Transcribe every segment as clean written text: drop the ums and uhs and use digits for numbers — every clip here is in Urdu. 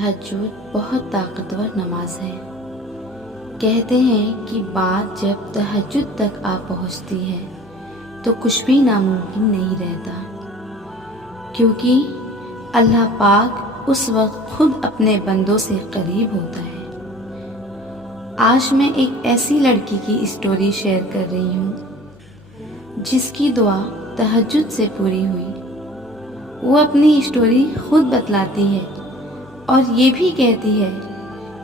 تہجد بہت طاقتور نماز ہے۔ کہتے ہیں کہ بات جب تہجد تک آ پہنچتی ہے تو کچھ بھی ناممکن نہیں رہتا، کیونکہ اللہ پاک اس وقت خود اپنے بندوں سے قریب ہوتا ہے۔ آج میں ایک ایسی لڑکی کی اسٹوری شیئر کر رہی ہوں جس کی دعا تہجد سے پوری ہوئی۔ وہ اپنی اسٹوری خود بتلاتی ہے اور یہ بھی کہتی ہے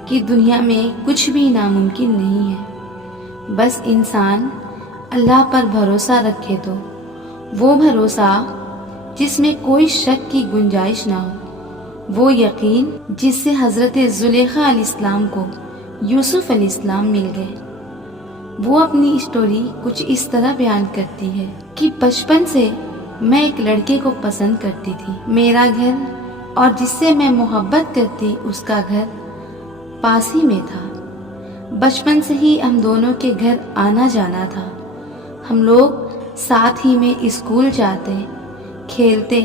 کہ دنیا میں کچھ بھی ناممکن نہیں ہے، بس انسان اللہ پر بھروسہ رکھے تو وہ بھروسہ جس میں کوئی شک کی گنجائش نہ ہو، وہ یقین جس سے حضرت زلیخا علیہ السلام کو یوسف علیہ السلام مل گئے۔ وہ اپنی اسٹوری کچھ اس طرح بیان کرتی ہے کہ بچپن سے میں ایک لڑکے کو پسند کرتی تھی۔ میرا گھر اور جس سے میں محبت کرتی اس کا گھر پاس ہی میں تھا۔ بچپن سے ہی ہم دونوں کے گھر آنا جانا تھا۔ ہم لوگ ساتھ ہی میں اسکول جاتے، کھیلتے۔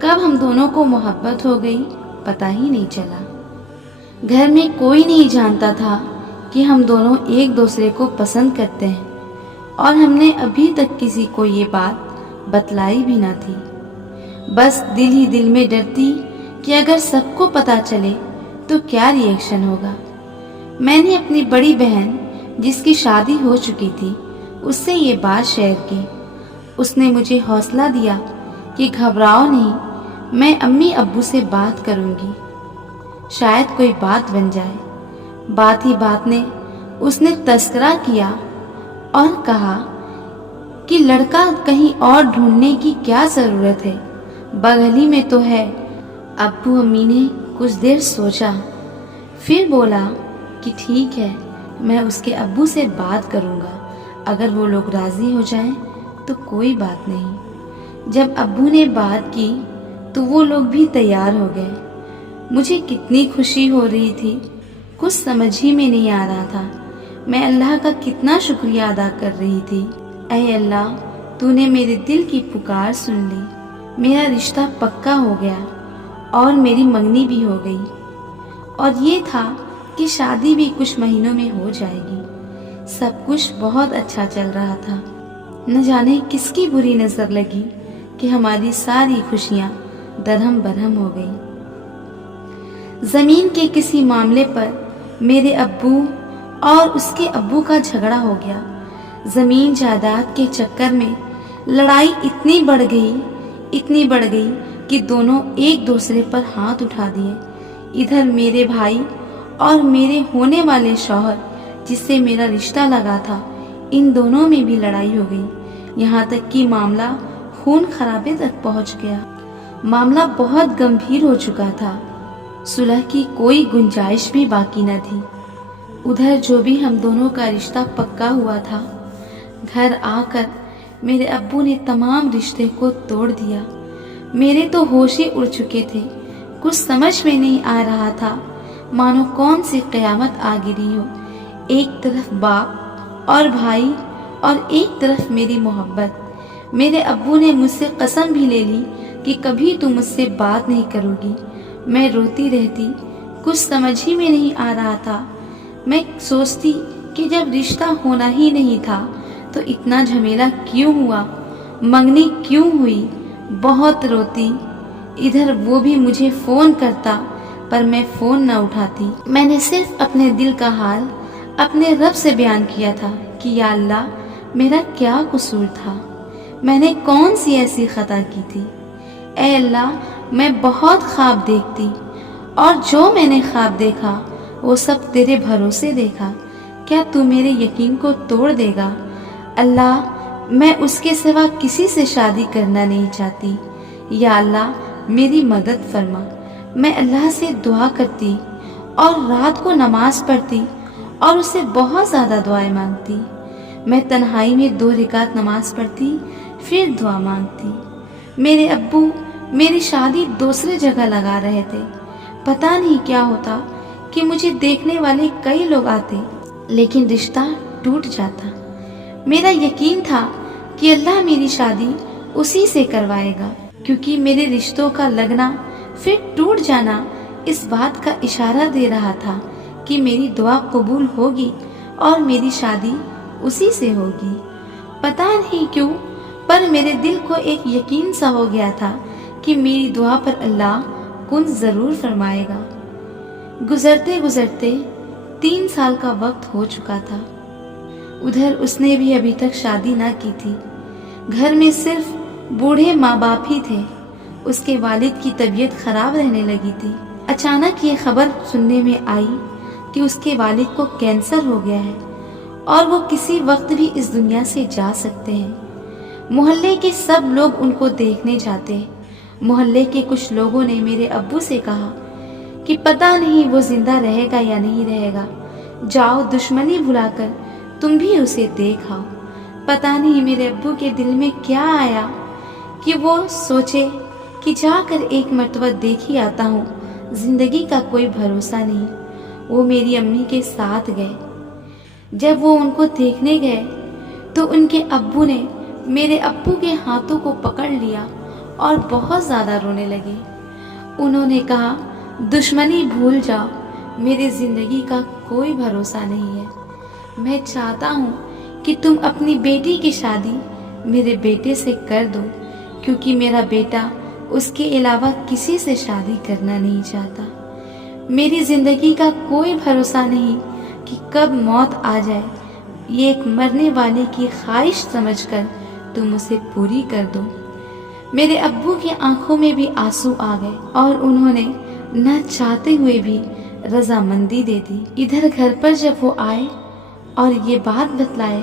کب ہم دونوں کو محبت ہو گئی پتہ ہی نہیں چلا۔ گھر میں کوئی نہیں جانتا تھا کہ ہم دونوں ایک دوسرے کو پسند کرتے ہیں، اور ہم نے ابھی تک کسی کو یہ بات بتلائی بھی نہ تھی۔ بس دل ہی دل میں ڈرتی کہ اگر سب کو پتہ چلے تو کیا ری ایکشن ہوگا۔ میں نے اپنی بڑی بہن جس کی شادی ہو چکی تھی اس سے یہ بات شیئر کی۔ اس نے مجھے حوصلہ دیا کہ گھبراؤ نہیں، میں امی ابو سے بات کروں گی، شاید کوئی بات بن جائے۔ بات ہی بات نے اس نے تذکرہ کیا اور کہا کہ لڑکا کہیں اور ڈھونڈنے کی کیا ضرورت ہے، بغل ہی میں تو ہے۔ ابو امی نے کچھ دیر سوچا، پھر بولا کہ ٹھیک ہے، میں اس کے ابو سے بات کروں گا، اگر وہ لوگ راضی ہو جائیں تو کوئی بات نہیں۔ جب ابو نے بات کی تو وہ لوگ بھی تیار ہو گئے۔ مجھے کتنی خوشی ہو رہی تھی، کچھ سمجھ ہی میں نہیں آ رہا تھا۔ میں اللہ کا کتنا شکریہ ادا کر رہی تھی۔ اے اللہ، تو نے میرے دل کی پکار سن لی، میرا رشتہ پکا ہو گیا اور میری منگنی بھی ہو گئی، اور یہ تھا کہ شادی بھی کچھ مہینوں میں ہو جائے گی۔ سب کچھ بہت اچھا چل رہا تھا۔ نہ جانے کس کی بری نظر لگی کہ ہماری ساری خوشیاں درہم برہم ہو گئی۔ زمین کے کسی معاملے پر میرے ابو اور اس کے ابو کا جھگڑا ہو گیا۔ زمین جائیداد کے چکر میں لڑائی اتنی بڑھ گئی کہ دونوں ایک دوسرے پر ہاتھ اٹھا دیے۔ ادھر میرے بھائی اور میرے ہونے والے شوہر جس سے میرا رشتہ لگا تھا، ان دونوں میں بھی لڑائی ہو گئی، یہاں تک کہ معاملہ خون خرابے تک پہنچ گیا۔ معاملہ بہت گمبھیر ہو چکا تھا، صلح کی کوئی گنجائش بھی باقی نہ تھی۔ ادھر جو بھی ہم دونوں کا رشتہ پکا ہوا تھا، گھر آ کر میرے ابو نے تمام رشتے کو توڑ دیا۔ میرے تو ہوش ہی اڑ چکے تھے، کچھ سمجھ میں نہیں آ رہا تھا، مانو کون سی قیامت آ گری ہو۔ ایک طرف باپ اور بھائی اور ایک طرف میری محبت۔ میرے ابو نے مجھ سے قسم بھی لے لی کہ کبھی تم مجھ سے بات نہیں کرو گی۔ میں روتی رہتی، کچھ سمجھ ہی میں نہیں آ رہا تھا۔ میں سوچتی کہ جب رشتہ ہونا ہی نہیں تھا تو اتنا جھمیلا کیوں ہوا، منگنی کیوں ہوئی۔ بہت روتی۔ ادھر وہ بھی مجھے فون کرتا پر میں فون نہ اٹھاتی۔ میں نے صرف اپنے دل کا حال اپنے رب سے بیان کیا تھا کہ یا اللہ، میرا کیا قصور تھا، میں نے کون سی ایسی خطا کی تھی۔ اے اللہ، میں بہت خواب دیکھتی اور جو میں نے خواب دیکھا وہ سب تیرے بھروسے دیکھا، کیا تو میرے یقین کو توڑ دے گا؟ اللہ، میں اس کے سوا کسی سے شادی کرنا نہیں چاہتی، یا اللہ میری مدد فرما۔ میں اللہ سے دعا کرتی اور رات کو نماز پڑھتی اور اس سے بہت زیادہ دعائیں مانگتی۔ میں تنہائی میں 2 رکعت نماز پڑھتی، پھر دعا مانگتی۔ میرے ابو میری شادی دوسرے جگہ لگا رہے تھے، پتہ نہیں کیا ہوتا کہ مجھے دیکھنے والے کئی لوگ آتے، لیکن رشتہ ٹوٹ جاتا۔ میرا یقین تھا کہ اللہ میری شادی اسی سے کروائے گا، کیونکہ میرے رشتوں کا لگنا پھر ٹوٹ جانا اس بات کا اشارہ دے رہا تھا کہ میری دعا قبول ہوگی اور میری شادی اسی سے ہوگی۔ پتہ نہیں کیوں پر میرے دل کو ایک یقین سا ہو گیا تھا کہ میری دعا پر اللہ کن ضرور فرمائے گا۔ گزرتے گزرتے 3 سال کا وقت ہو چکا تھا۔ ادھر اس نے بھی ابھی تک شادی نہ کی تھی۔ گھر میں صرف بوڑھے ماں باپ ہی تھے۔ اس کے والد کی طبیعت خراب رہنے لگی تھی۔ اچانک یہ خبر سننے میں آئی کہ اس کے والد کو کینسر ہو گیا ہے اور وہ کسی وقت بھی اس دنیا سے جا سکتے ہیں۔ محلے کے سب لوگ ان کو دیکھنے جاتے ہیں۔ محلے کے کچھ لوگوں نے میرے ابو سے کہا کہ پتہ نہیں وہ زندہ رہے گا یا نہیں رہے گا، جاؤ دشمنی بھلا کر تم بھی اسے دیکھ آؤ۔ پتہ نہیں میرے ابو کے دل میں کیا آیا کہ وہ سوچے کہ جا کر ایک مرتبہ دیکھ ہی آتا ہوں، زندگی کا کوئی بھروسہ نہیں۔ وہ میری امی کے ساتھ گئے۔ جب وہ ان کو دیکھنے گئے تو ان کے ابو نے میرے ابو کے ہاتھوں کو پکڑ لیا اور بہت زیادہ رونے لگے۔ انہوں نے کہا، دشمنی بھول جاؤ، میری زندگی کا کوئی بھروسہ نہیں ہے۔ میں چاہتا ہوں کہ تم اپنی بیٹی کی شادی میرے بیٹے سے کر دو، کیونکہ میرا بیٹا اس کے علاوہ کسی سے شادی کرنا نہیں چاہتا۔ میری زندگی کا کوئی بھروسہ نہیں کہ کب موت آ جائے۔ یہ ایک مرنے والے کی خواہش سمجھ کر تم اسے پوری کر دو۔ میرے ابو کی آنکھوں میں بھی آنسو آ گئے اور انہوں نے نہ چاہتے ہوئے بھی رضامندی دے دی۔ ادھر گھر پر جب وہ آئے اور یہ بات بتلائے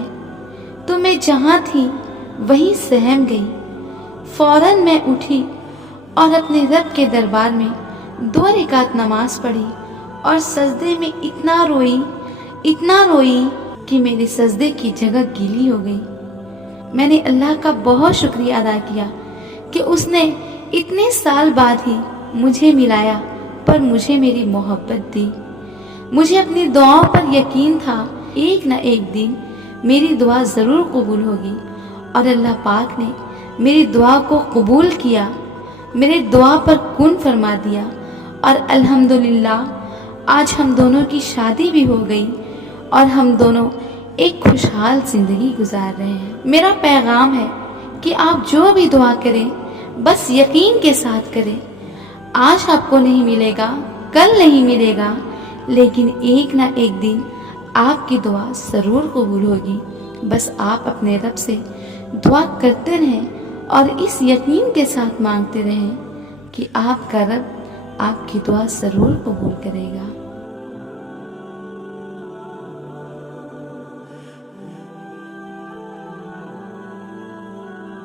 تو میں جہاں تھی وہیں سہم گئی۔ فوراً میں اٹھی اور اپنے رب کے دربار میں 2 رکعت نماز پڑھی اور سجدے میں اتنا روئی کہ میرے سجدے کی جگہ گیلی ہو گئی۔ میں نے اللہ کا بہت شکریہ ادا کیا کہ اس نے اتنے سال بعد ہی مجھے ملایا پر مجھے میری محبت دی۔ مجھے اپنی دعاؤں پر یقین تھا ایک نہ ایک دن میری دعا ضرور قبول ہوگی، اور اللہ پاک نے میری دعا کو قبول کیا، میرے دعا پر کن فرما دیا، اور الحمدللہ آج ہم دونوں کی شادی بھی ہو گئی اور ہم دونوں ایک خوشحال زندگی گزار رہے ہیں۔ میرا پیغام ہے کہ آپ جو بھی دعا کریں بس یقین کے ساتھ کریں۔ آج آپ کو نہیں ملے گا، کل نہیں ملے گا، لیکن ایک نہ ایک دن آپ کی دعا ضرور قبول ہوگی۔ بس آپ اپنے رب سے دعا کرتے رہیں اور اس یقین کے ساتھ مانگتے رہیں کہ آپ کا رب آپ کی دعا ضرور قبول کرے گا۔